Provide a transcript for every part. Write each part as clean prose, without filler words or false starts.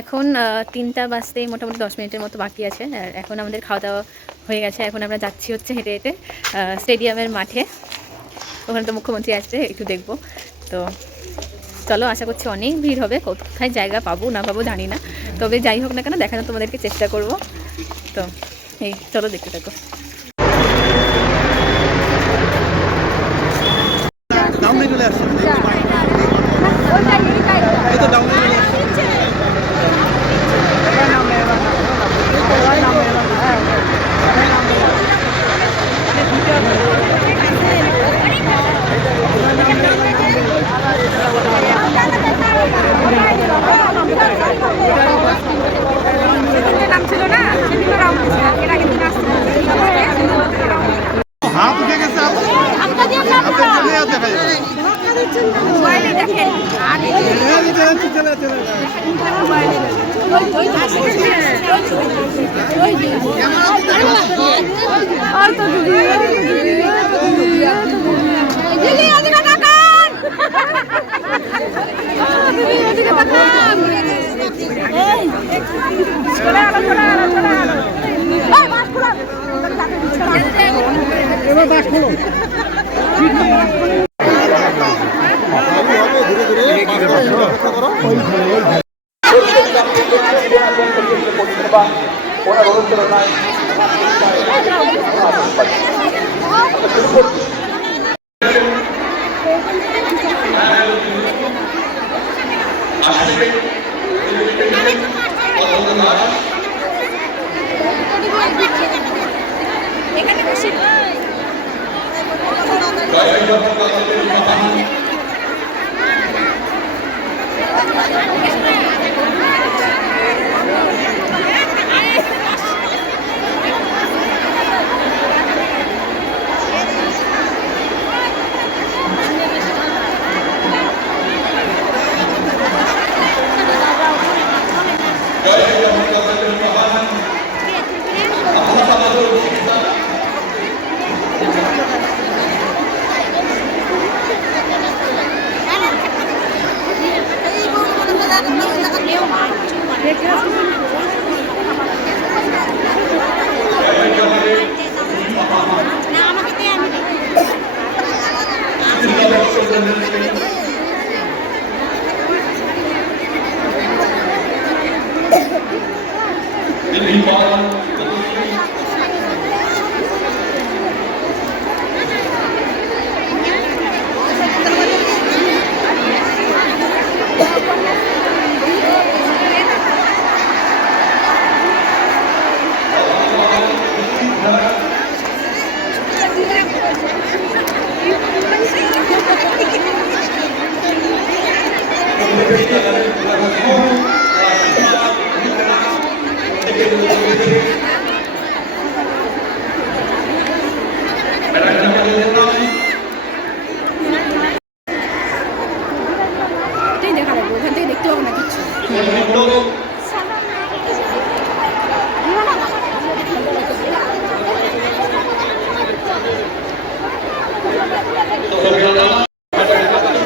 এখন 3টা বাজতে মোটামুটি 10 মিনিটের মতো বাকি আছে। আর এখন আমাদের খাওয়া দাওয়া হয়ে গেছে। এখন আমরা যাচ্ছি হচ্ছে হেঁটে হেঁটে স্টেডিয়ামের মাঠে। ওখানে তো মুখ্যমন্ত্রী আসছে, একটু দেখবো। তো চলো, আশা করছি অনেক ভিড় হবে। কোথায় জায়গা পাবো না পাবো জানি না, তবে যাই হোক না কেন দেখানোর তোমাদেরকে চেষ্টা করব। তো এই চলো দেখতে থাকো।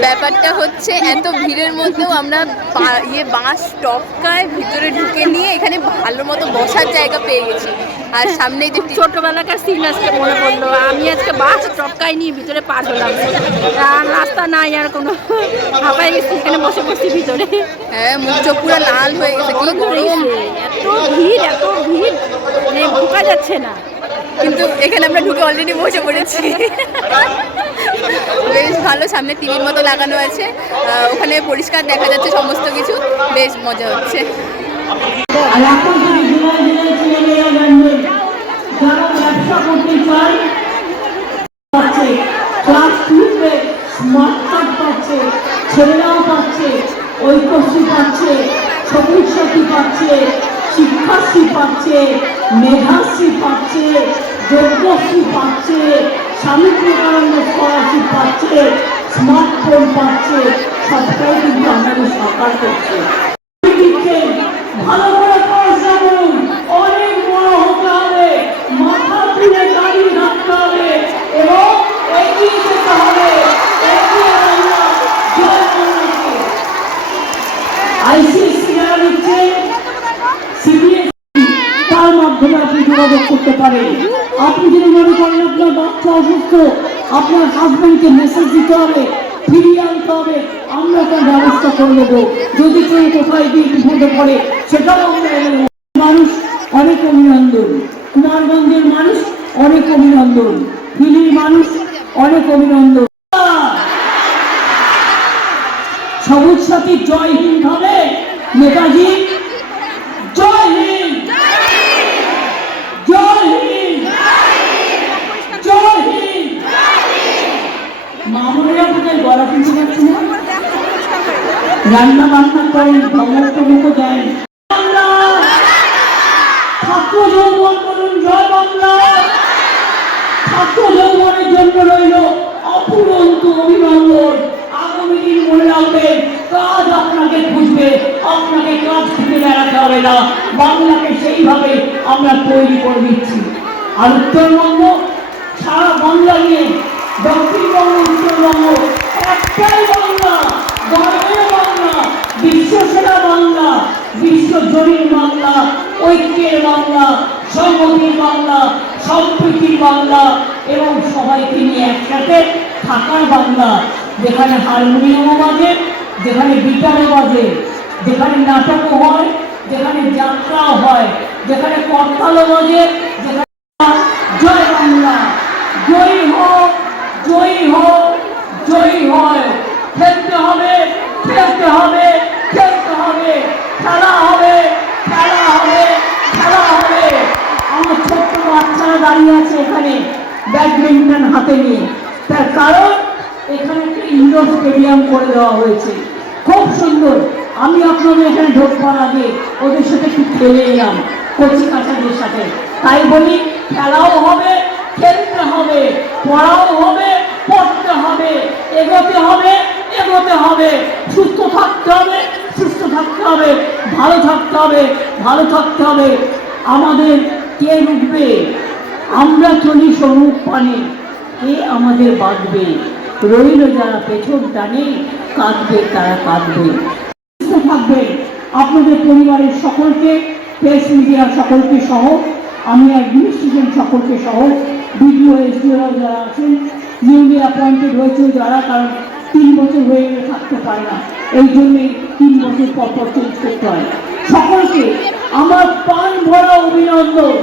ব্যাপারটা হচ্ছে এত ভিড়ের মধ্যেও আমরা বাস টপকায় ভিতরে ঢুকে নিয়ে এখানে ভালো মতো বসার জায়গা পেয়ে গেছি। আর সামনে যে ছোটবেলাকার সিন আজকে মনে পড়লো। আমি আজকে বাস টপকায় নিয়ে ভিতরে পার হলাম, আর রাস্তা নাই আর কোনো, হাঁপাই গেছি এখানে বসে বসছি ভিতরে। হ্যাঁ, মুখ চোখ পুরো লাল হয়ে গেছে, কি গরম, এত ভিড় মানে ঢোকা যাচ্ছে না। কিন্তু এখানে আমরা ঢুকে অলরেডি বসে পড়েছি। বেশ ভালো, সামনে টিভির মতো লাগানো আছে, ওখানে পরিষ্কার দেখা যাচ্ছে সমস্ত কিছু, বেশ মজা হচ্ছে। ছেলেরাও পাচ্ছে, ঐক্যশ্রী পাচ্ছে, সবুজ সাথী পাচ্ছে, শিক্ষাশ্রী পাচ্ছে, মেধাশ্রী পাচ্ছে, যোগ্যশ্রী পাচ্ছে, স্বামী বিবেকানন্দ স্কলারশিপ পাচ্ছে, স্মার্টফোন পাচ্ছে। সবটাই কিন্তু আমাদের সরকার সরকার করছে। ভালো করে পড়াশোনা করুন, অনেক বড় হতে হবে, মাথা তুলে দাঁড়িয়ে থাকতে হবে এবং এগিয়ে যেতে হবে। আইসিএসসি যারা দিচ্ছে, সিবিএসসি, তার মাধ্যমে আপনি যোগাযোগ করতে পারেন। আপনি যদি মনে করেন আপনার বাচ্চা অসুস্থ, আপনার হাজবেন্ডকে মেসেজ দিতে হবে, ফিরিয়ে আনতে হবে, আমরা তার ব্যবস্থা করে দেবো। যদি কেউ কোথায় গিয়ে বিপদে পড়ে সেটাও আমরা এনে দেবো। মানুষ অনেক অভিনন্দন, কুমারগঞ্জের মানুষ অনেক অভিনন্দন, হিলির মানুষ অনেক অভিনন্দন। সবুজ সাথী জয় হিন্দ হবে, নেতাজি জয় হিন্দ, জয় হিন্দ, জয় হিন্দ। মামুনেরা কোথায় গলা কিনতে পারছে না, রান্না বান্না করেন, ভগবান প্রমুখ দেন। ছাত্র যৌবন বলুন জয় বাংলা। ছাত্র যৌবনের জন্য রইল অপুরন্ত অভিনন্দন। আগামী দিন মনে রাখবেন, কাজ আপনাকে খুঁজবে, আপনাকে কাজ খুঁজে বেড়াতে হবে না। বাংলাকে সেইভাবে আমরা তৈরি করে দিচ্ছি। আর উত্তরবঙ্গ, সারা বাংলা নিয়ে দক্ষিণবঙ্গ, উত্তরবঙ্গ একটাই বাংলা, গর্বের বাংলা, বিশ্বসেরা বাংলা, বিশ্বজনীন বাংলা, ঐক্যের বাংলা, সংহতির বাংলা, সম্প্রীতির বাংলা এবং সবাইকে নিয়ে একসাথে থাকার বাংলা। যেখানে হারমোনিয়ামও বাজে, যেখানে গিটারও বাজে, যেখানে নাটকও হয়, যেখানে যাত্রাও হয়, যেখানে করতালও বাজে, যেখানে জয় বাংলা, জয়ী হোক, জয়ী হোক, জয়ী হয়। খেলতে হবে, খেলতে হবে, খেলতে হবে, খেলা হবে, খেলা হবে, খেলা হবে। আমার ছোট্ট বাচ্চারা দাঁড়িয়ে আছে এখানে ব্যাডমিন্টন হাতে নিয়ে, তার কারণ এখানে একটা ইনডোর স্টেডিয়াম করে দেওয়া হয়েছে, খুব সুন্দর। আমি আপনাদের এখানে ঢোকবার আগে ওদের সাথে একটু খেলে এলাম, কচি কাঁচাদের সাথে। তাই বলি, খেলাও হবে, খেলতে হবে, পড়াও হবে, পড়তে হবে, এগোতে হবে, এগোতে হবে, সুস্থ থাকতে হবে, সুস্থ থাকতে হবে, ভালো থাকতে হবে, ভালো থাকতে হবে। আমাদের কে রুখবে? আমরা চলি সম্মুখ পানে, কে আমাদের বাঁধবে? রইল যারা পেছন টানে, কাঁদবে তারা কাঁদবে। সুস্থ থাকবেন। আপনাদের পরিবারের সকলকে, প্রেস মিডিয়া সকলকে সহ, আমি অ্যাডমিনিস্ট্রেশন সকলকে সহ, বিডিও এসডিওরা যারা আছেন, নিউলি অ্যাপয়েন্টেড হয়েছে যারা, কারণ 3 বছর হয়ে গেলে থাকতে পারে না, এই জন্যে 3 বছর পর পর চেঞ্জ করতে হয়। সকলকে আমার প্রাণ ভরা অভিনন্দন।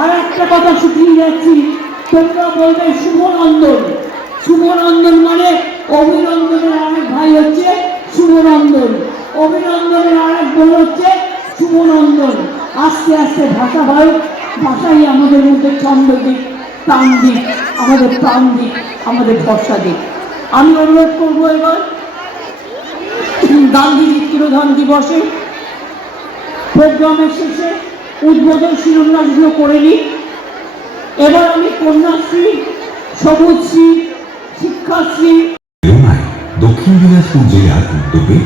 আর একটা কথা শিখিয়ে যাচ্ছি, তোমরা বলবে শুভনন্দন। শুভনন্দন মানে অভিনন্দনের আরেক ভাই হচ্ছে শুভনন্দন, অভিনন্দনের আরেক বোন হচ্ছে শুভনন্দন। আস্তে আস্তে ভাষা হয়, ভাষাই আমাদের মধ্যে ছন্দ দিক, প্রাণ দিক, আমাদের প্রাণ দিক, আমাদের ভরসা দিক। আমি অনুরোধ করবো এবার গান্ধীজির তিরোধান দিবসে প্রোগ্রামের শেষে উদ্বোধন শিরোন্যাসগুলো করে নিই। এবার আমি কন্যাশ্রী, সবুজশ্রী, শিক্ষাশ্রী, দক্ষিণ দিনাজপুর জেলার উদ্যোগে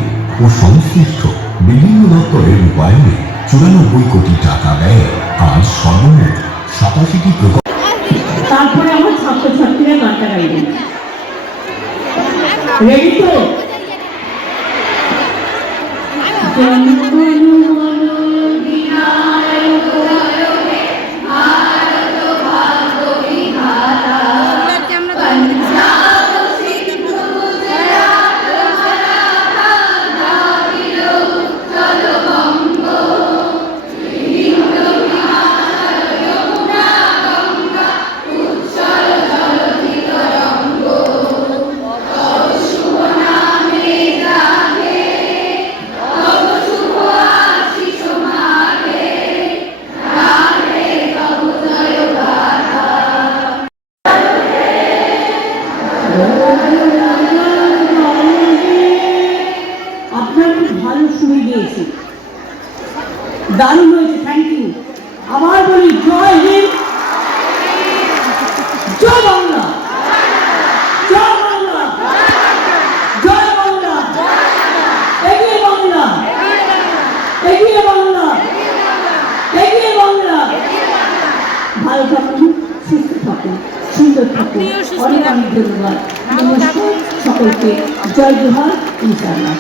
ও সংশ্লিষ্ট বিভিন্ন দপ্তরের রূপায়ণে 94 কোটি টাকা ব্যয়ে আজ সর্বমোট 87টি প্রকল্প। তারপরে আমার ছাত্রছাত্রীরা গানটা গাইবেন। রেডি তো? দারুণ হয়েছে, থ্যাংক ইউ। আবার বলি, জয় হিন্দ, জয় বাংলা, জয় বাংলা, জয় বাংলা, এগিয়ে বাংলা। ধন্যবাদ। নমস্কার সকলকে, জয় জোহার, ইনশাআল্লাহ।